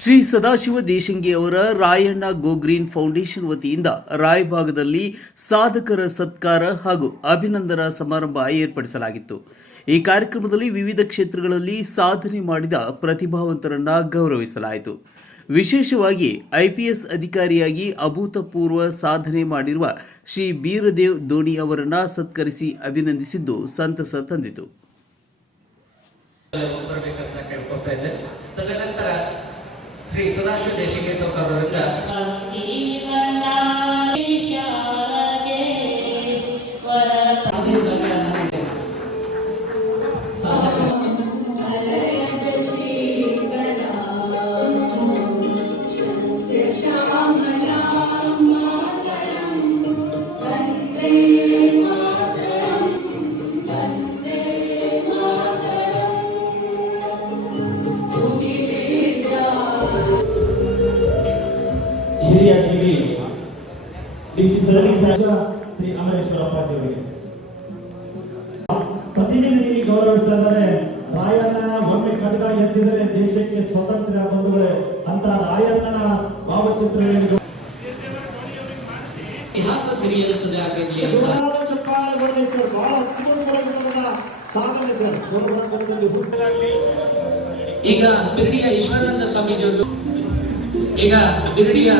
ಶ್ರೀ ಸದಾಶಿವ ದೇಶಿಂಗಿ ಅವರ Rayanna go green foundation ವತಿಯಿಂದ ರಾಯಭಾಗದಲ್ಲಿ ಸಾಧಕರ ಸತ್ಕಾರ ಹಾಗೂ ಅಭಿನಂದನಾ ಸಮಾರಂಭ ಏರ್ಪಡಿಸಲಾಗಿತ್ತು. ಈ ಕಾರ್ಯಕ್ರಮದಲ್ಲಿ ವಿವಿಧ ಕ್ಷೇತ್ರಗಳಲ್ಲಿ ಸಾಧನೆ ಮಾಡಿದ ಪ್ರತಿಭಾವಂತರನ್ನು ಗೌರವಿಸಲಾಯಿತು. ವಿಶೇಷವಾಗಿ ಐಪಿಎಸ್ ಅಧಿಕಾರಿಯಾಗಿ ಅಭೂತಪೂರ್ವ ಸಾಧನೆ ಮಾಡಿರುವ ಶ್ರೀ ಬೀರದೇವ್ ಧೋನಿ ಅವರನ್ನು ಸತ್ಕರಿಸಿ ಅಭಿನಂದಿಸಿದ್ದು ಸಂತಸ ತಂದಿತು. ಶ್ರೀ ಸದಾಶಿವ ದೇಶಿಗೆ ಸೌಕರ್ಯದಿಂದ ಹಿರಿಯ ಜೀವಿ ಡಿಸಿ ಶ್ರೀ ಅಮರೇಶ್ವರ ಅಪ್ಪಾಜಿ ಅವರಿಗೆ ಪ್ರತಿಮೆ ನೀಡಿ ಗೌರವಿಸ್ತಾ ಇದ್ದಾರೆ. ರಾಯಣ್ಣ ಒಮ್ಮೆ ಖಡ್ಗ ಎತ್ತಿದರೆ ದೇಶಕ್ಕೆ ಸ್ವಾತಂತ್ರ್ಯ ಬಂಧುಗಳೇ ಅಂತ ರಾಯಣ್ಣನ ಭಾವಚಿತ್ರಗಳಿಗೆ ಇತಿಹಾಸ ಸರಿಯಿರುತ್ತದೆ. ಚಪ್ಪಾಳೆ ಬರಲಿ ಸರ್, ಬಹಳ ಅದ್ಭುತವಾದ ಸಾಧನೆ ಸರ್. ಈಗ ಬಿರಡಿಯ ಈಶ್ವರಾನಂದ ಸ್ವಾಮೀಜಿಯವರು ಈಗ ಬಿರಡಿಯ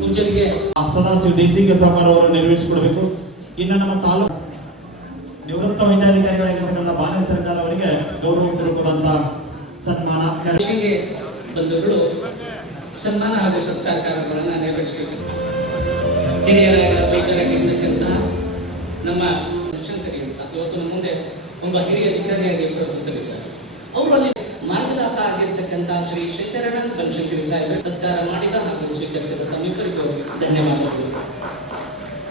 ಪೂಜೆಗೆ ಸದಾಶಿವ ದೇಶಿಂಗ ಸಾವ್ಕಾರ್ ಅವರು ನೆರವೇರಿಸಿಕೊಡಬೇಕು. ಇನ್ನು ನಮ್ಮ ತಾಲೂಕು ನಿವೃತ್ತ ವೈದ್ಯಾಧಿಕಾರಿಗಳಾಗಿರ್ತಕ್ಕಂಥ ಬಾನೆ ಸರ್ಕಾರ ಅವರಿಗೆ ಗೌರವಪೂರ್ವಕವಾದಂತಹ ಸನ್ಮಾನ ಬಂಧುಗಳು ಸನ್ಮಾನ ಹಾಗೂ ಸತ್ಕಾರ ಕಾರ್ಯಕ್ರಮಗಳನ್ನು ನೆರವೇರಿಸಬೇಕು. ಹಿರಿಯರ ವೈದ್ಯರಾಗಿರ್ತಕ್ಕಂಥ ನಮ್ಮ ಶಂಕರಿ ಅಂತ ಇವತ್ತು ನಮ್ಮ ಮುಂದೆ ಒಬ್ಬ ಹಿರಿಯ ಅಧಿಕಾರಿಯಾಗಿ ಪ್ರಸ್ತುತರಿದ್ದಾರೆ. ಅವರಲ್ಲಿ ಮಾರ್ಗದಾತ ಆಗಿರ್ತಕ್ಕಂಥ ಶ್ರೀ ಶಂಕರಾನಂದ ಬನಶಂಕರಿ ಸಾಹೇಬ್ ಸತ್ಕಾರ ಮಾಡಿದ ಹಾಗೂ ಸ್ವೀಕರಿಸಿದ ತಮ್ಮಿಬ್ಬರಿಗೂ ಧನ್ಯವಾದಗಳು.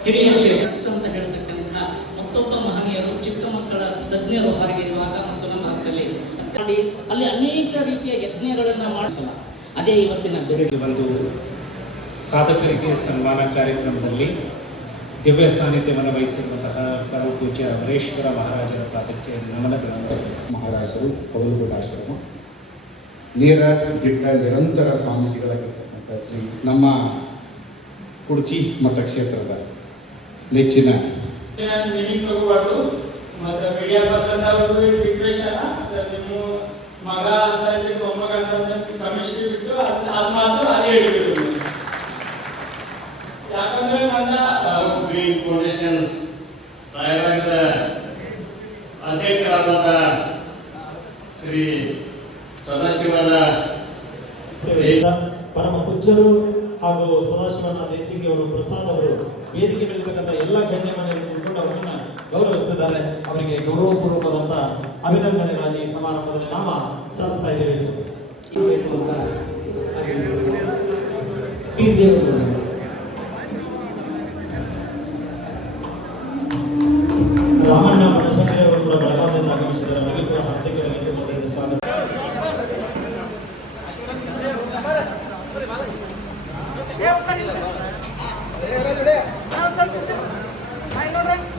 ಹಿರಿಯ ಚೇತಸ್ ಅಂತ ಹೇಳ್ತಕ್ಕಂಥ ಮತ್ತೊಬ್ಬ ಮಹನೀಯರು ಚಿಕ್ಕ ಮಕ್ಕಳ ತಜ್ಞರು ಹೊರಗೆ ಇರುವಾಗ ಮತ್ತು ನಮ್ಮ ಭಾಗದಲ್ಲಿ ಅಲ್ಲಿ ಅನೇಕ ರೀತಿಯ ಯಜ್ಞಗಳನ್ನ ಮಾಡಿಸಲ್ಲ. ಅದೇ ಇವತ್ತಿನ ಬೆರಳು ಒಂದು ಸಾಧಕರಿಗೆ ಸನ್ಮಾನ ಕಾರ್ಯಕ್ರಮದಲ್ಲಿ ದಿವ್ಯ ಸಾನ್ನಿಧ್ಯವನ್ನು ವಹಿಸಿರುವಂತಹ ಪರಮ ಪೂಜ್ಯ ಅಮರೇಶ್ವರ ಮಹಾರಾಜರ ಪಾದಕ್ಕೆ ನಮನಗಳನ್ನು ಸಲ್ಲಿಸಿ ಮಹಾರಾಜರು ಕವಲುಗುಡಾಶ್ರಮ ನೇರ ಗಿಡ್ಡ ನಿರಂತರ ಸ್ವಾಮೀಜಿಗಳಾಗಿರ್ತಕ್ಕಂಥ ಶ್ರೀ ನಮ್ಮ ಕುಡ್ಚಿ ಮತಕ್ಷೇತ್ರದ ನೆಚ್ಚಿನ ಮೀಡಿಯಾ ಪರ್ಸನ್ ಅವರು ರಿಕ್ವೆಸ್ಟ್ ನಿಮ್ಮ ಮಗ ಅಂತ ಮೊಮ್ಮಗ ಅಂತ ಸಮಿಷ್ಟಿ ಬಿಟ್ಟು ಅದು ಮಾತ್ರ ಅದೇ ಹೇಳಿದ್ರು. ಯಾಕಂದ್ರೆ ನನ್ನ ಗ್ರೀನ್ ಫೌಂಡೇಶನ್ ರಾಯಭಾಗದ ಅಧ್ಯಕ್ಷರಾದಂಥ ಶ್ರೀ ಸದಾಶಿವನ ಪರಮ ಪೂಜ್ಯರು ಹಾಗೂ ಸದಾಶಿವನ ದೇಶಿಂಗಿ ಅವರು ಪ್ರಸಾದ್ ಅವರು ವೇದಿಕೆ ಮೇಲಿರ್ತಕ್ಕಂಥ ಎಲ್ಲ ಗಣ್ಯಮಾನ್ಯರು ಕುಳಿತುಕೊಂಡು ಅವರನ್ನ ಗೌರವಿಸುತ್ತಿದ್ದಾರೆ. ಅವರಿಗೆ ಗೌರವಪೂರ್ವಕವಾದಂಥ ಅಭಿನಂದನೆಗಳಲ್ಲಿ ಸಮಾರಂಭದಲ್ಲಿ ನಾಮ ಸಲ್ಲಿಸ್ತಾ ಇದ್ದೇವೆ. ರಾಮಣ್ಣ ಬನಶಂಕರಿ ಅವರು ಕೂಡ ಬೆಳಗಾವಿಯಿಂದ ಆಗಮಿಸಿದ್ದಾರೆ. ಅವರಿಗೆ ಕೂಡ ಹಾರ್ದಿಕ ಸ್ವಾಗತ. ಸ್ವಲ್ಪ